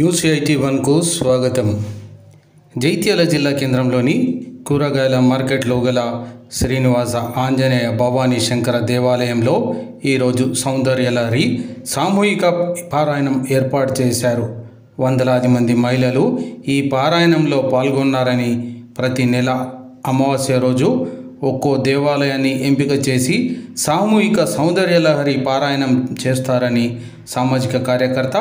News 81కు స్వాగతం. జైత్యాల జిల్లా కేంద్రంలోని కూరగాయల మార్కెట్లో గల శ్రీనివాస ఆంజనేయ భవానీ శంకర దేవాలయంలో ఈరోజు సౌందర్యలహరి సామూహిక పారాయణం ఏర్పాటు చేశారు. వందలాది మంది మహిళలు ఈ పారాయణంలో పాల్గొన్నారని, ప్రతి నెల అమావాస్య రోజు ఒక్కో దేవాలయాన్ని ఎంపిక చేసి సామూహిక సౌందర్యలహరి పారాయణం చేస్తారని సామాజిక కార్యకర్త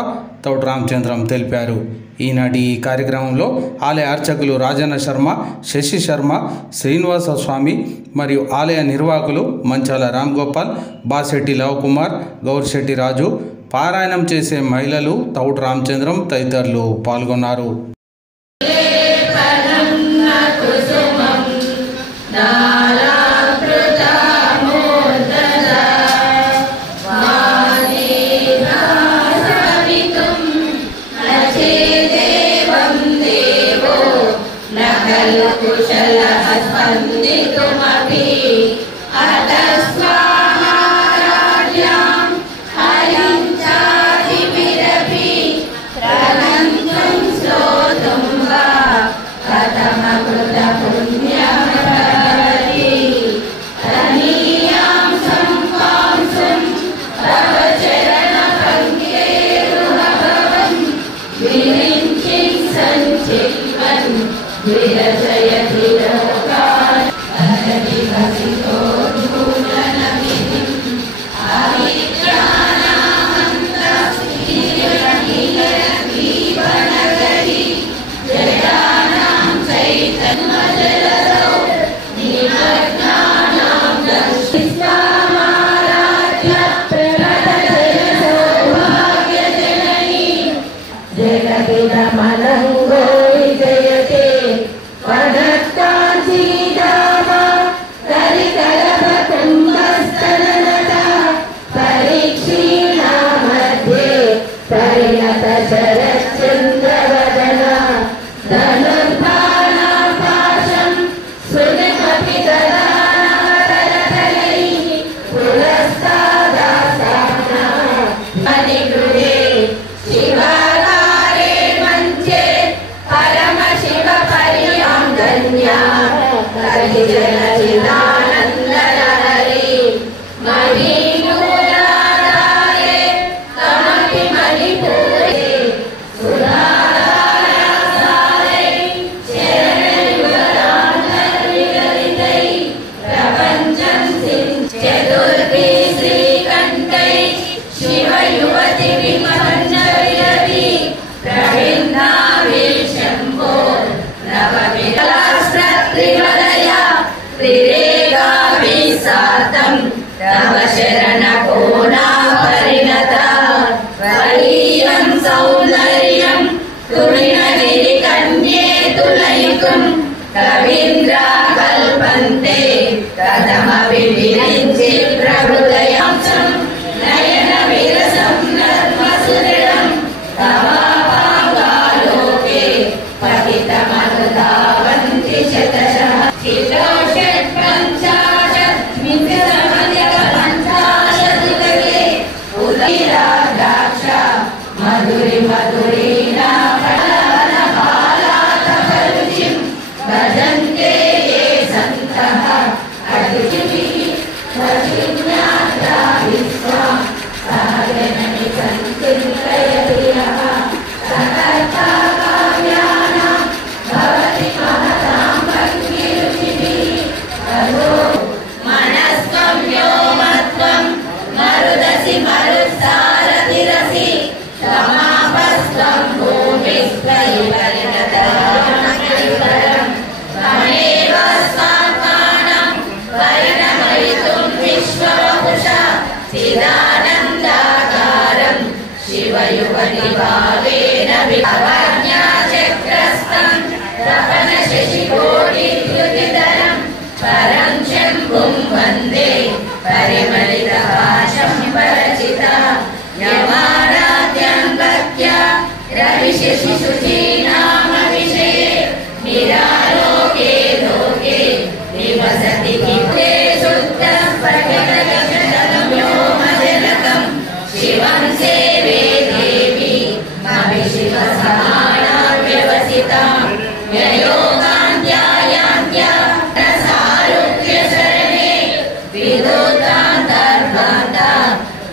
తౌడ్ రామచంద్రం తెలిపారు. ఈనాటి ఈ కార్యక్రమంలో ఆలయ అర్చకులు రాజన్న శర్మ, శశి శర్మ, శ్రీనివాస స్వామి మరియు ఆలయ నిర్వాహకులు మంచాల రామ్గోపాల్, బాసెట్టి లవకుమార్, గౌరిశెట్టి రాజు, పారాయణం చేసే మహిళలు తౌడ్ రామచంద్రం తదితరులు పాల్గొన్నారు. शिवं सेवे देवी शिव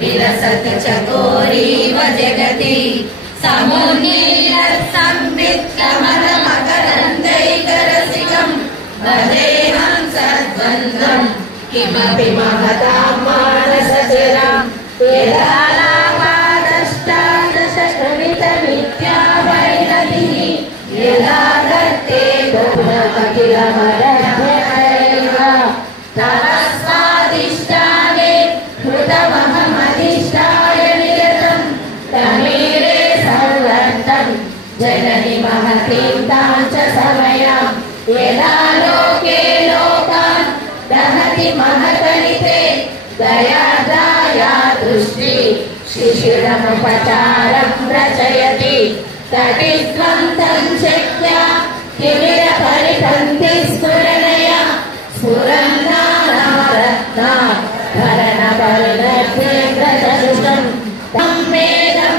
विलसति चकोरीव जगति समुन्नीलसंवित्तमदमकरन्दैकरसिकं वदेहं सद्वन्द्वं किमपि महतां मानसचिरं यदालापादष्टादशश्रमितमिथ्यावैरतिः यदा दत्ते गौरवकिलमरभ्यैव तव स्वादिष्टाने हृतमहमधिष्ठाय निरतं तमीरे सर्वं जननि महतीं तां च समयं यदा लोके लोकान् दहति महतनिते दयादाया दृष्टि शिशिरमुपचारं रचयति तटित्वं तं शक्त्या किमिरपरिपन्ति स्फुरणया स्फुरं नानारत्ना भरणपरिणत्येन्द्रचतुष्टं तं वेदं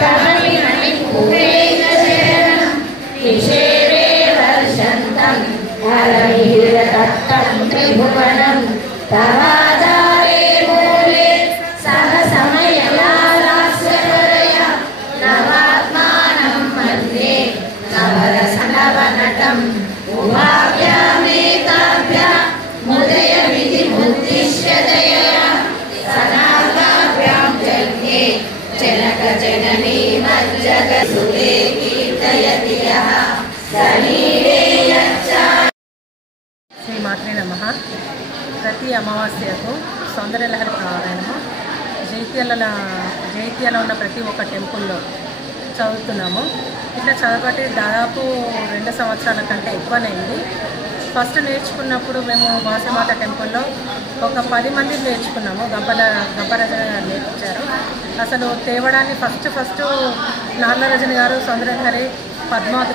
कममिमणिपुरेशरणं निषेवे वर्षन्तं हरमिहिरतप्तं त्रिभुवनं तवाधारे मूले सह समयलालास्यवरया नवात्मानं मन्ये नवरसनवनटम् उभाभ्यामेकाभ्या मुदयमितिमुद्दिश्य दयया सनागाभ्यां जन्ये जनकजननी मज्जगसुते कीर्तयति यः सनीरे यच्चा। శ్రీ మాత్రే నమః. ప్రతి అమావాస్యకు సౌందర్యలహరి పారాయణము జైత్యాలలో ఉన్న ప్రతి ఒక్క టెంపుల్లో చదువుతున్నాము. ఇట్లా చదవబట్టి దాదాపు 2 సంవత్సరాల కంటే ఎక్కువనైంది. ఫస్ట్ నేర్చుకున్నప్పుడు మేము వాసమాత టెంపుల్లో ఒక 10 మంది నేర్చుకున్నాము. గంపరజని గారు నేర్పించారు. అసలు తేవడాన్ని ఫస్ట్ నార్లరజని గారు సౌందర్యలహరి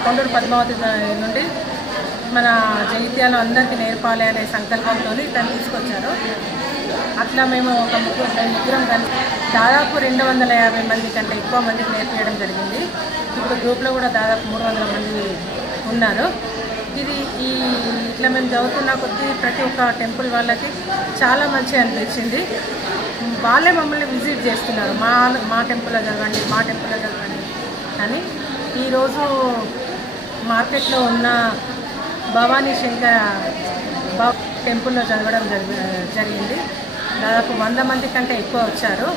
కొండూరు పద్మావతి నుండి మన జైత్యాలు అందరికీ నేర్పాలి అనే సంకల్పంతో తను తీసుకొచ్చారు. అట్లా మేము ఒక ముగ్గురం కలిసి దాదాపు 250 మంది కంటే ఎక్కువ మందికి నేర్పించడం జరిగింది. ఇప్పుడు గ్రూప్లో కూడా దాదాపు 300 మంది ఉన్నారు. ఇది ఇట్లా మేము చదువుతున్న కొద్దీ ప్రతి ఒక్క టెంపుల్ వాళ్ళకి చాలా మంచి అనిపించింది. వాళ్ళే మమ్మల్ని విజిట్ చేస్తున్నారు. మా టెంపుల్లో చదవండి అని. ఈరోజు మార్కెట్లో ఉన్న భవానీ శంకర టెంపుల్లో చదవడం జరిగింది. దాదాపు 100 మంది కంటే ఎక్కువ వచ్చారు.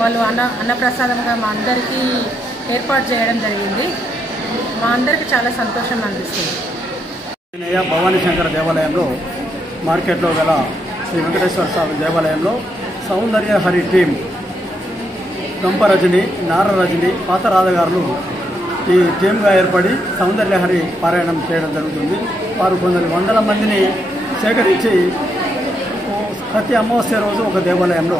వాళ్ళు అన్నప్రసాదంగా మా అందరికీ ఏర్పాటు చేయడం జరిగింది. మా అందరికీ చాలా సంతోషం అనిపిస్తుంది. భవానీ శంకర దేవాలయంలో మార్కెట్లో గల శ్రీ వెంకటేశ్వర స్వామి దేవాలయంలో సౌందర్యహరి టీం గంపరజని, నారరజని, పాతరాధగారులు ఈ టీమ్గా ఏర్పడి సౌందర్యహరి పారాయణం చేయడం జరుగుతుంది. వారు కొందరు 100 మందిని సేకరించి ప్రతి అమావాస్య రోజు ఒక దేవాలయంలో,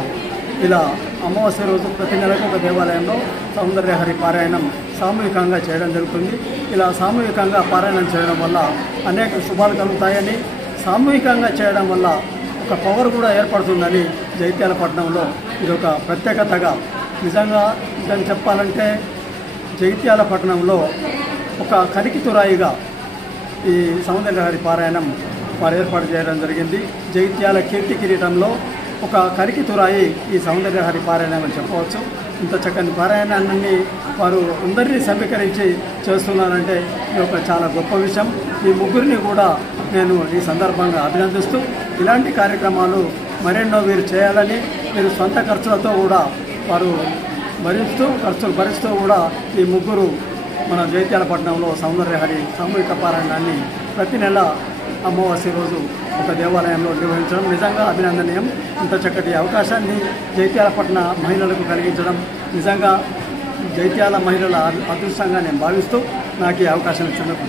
ఇలా అమావాస్య రోజు ప్రతి నెలకు ఒక దేవాలయంలో సౌందర్యహరి పారాయణం సామూహికంగా చేయడం జరుగుతుంది. ఇలా సామూహికంగా పారాయణం చేయడం వల్ల అనేక శుభాలు కలుగుతాయని, సామూహికంగా చేయడం వల్ల ఒక పవర్ కూడా ఏర్పడుతుందని జైత్యాల పట్టణంలో ఇది ఒక ప్రత్యేకతగా, నిజంగా దాన్ని చెప్పాలంటే జైత్యాల పట్టణంలో ఒక కరికితురాయిగా ఈ సౌందర్యహరి పారాయణం వారు ఏర్పాటు చేయడం జరిగింది. జైత్యాల కీర్తి కిరీటంలో ఒక కరికితురాయి ఈ సౌందర్యహరి పారాయణం అని చెప్పవచ్చు. ఇంత చక్కని పారాయణాన్ని వారు అందరినీ సమీకరించి చేస్తున్నారంటే ఇది ఒక చాలా గొప్ప విషయం. ఈ ముగ్గురిని కూడా నేను ఈ సందర్భంగా అభినందిస్తూ, ఇలాంటి కార్యక్రమాలు మరెన్నో వీరు చేయాలని, వీరు సొంత ఖర్చులతో కూడా వారు ఖర్చులు భరిస్తూ కూడా ఈ ముగ్గురు మన జైత్యాల పట్టణంలో సౌందర్యహరి సామూహిక పారాయణాన్ని ప్రతి నెల అమావాస్య రోజు ఒక దేవాలయంలో నిర్వహించడం నిజంగా అభినందనీయం. ఇంత చక్కటి అవకాశాన్ని జైత్యాల పట్టణ మహిళలకు కలిగించడం నిజంగా జైత్యాల మహిళల అదృష్టంగా నేను భావిస్తూ నాకు ఈ అవకాశం ఇచ్చినందుకు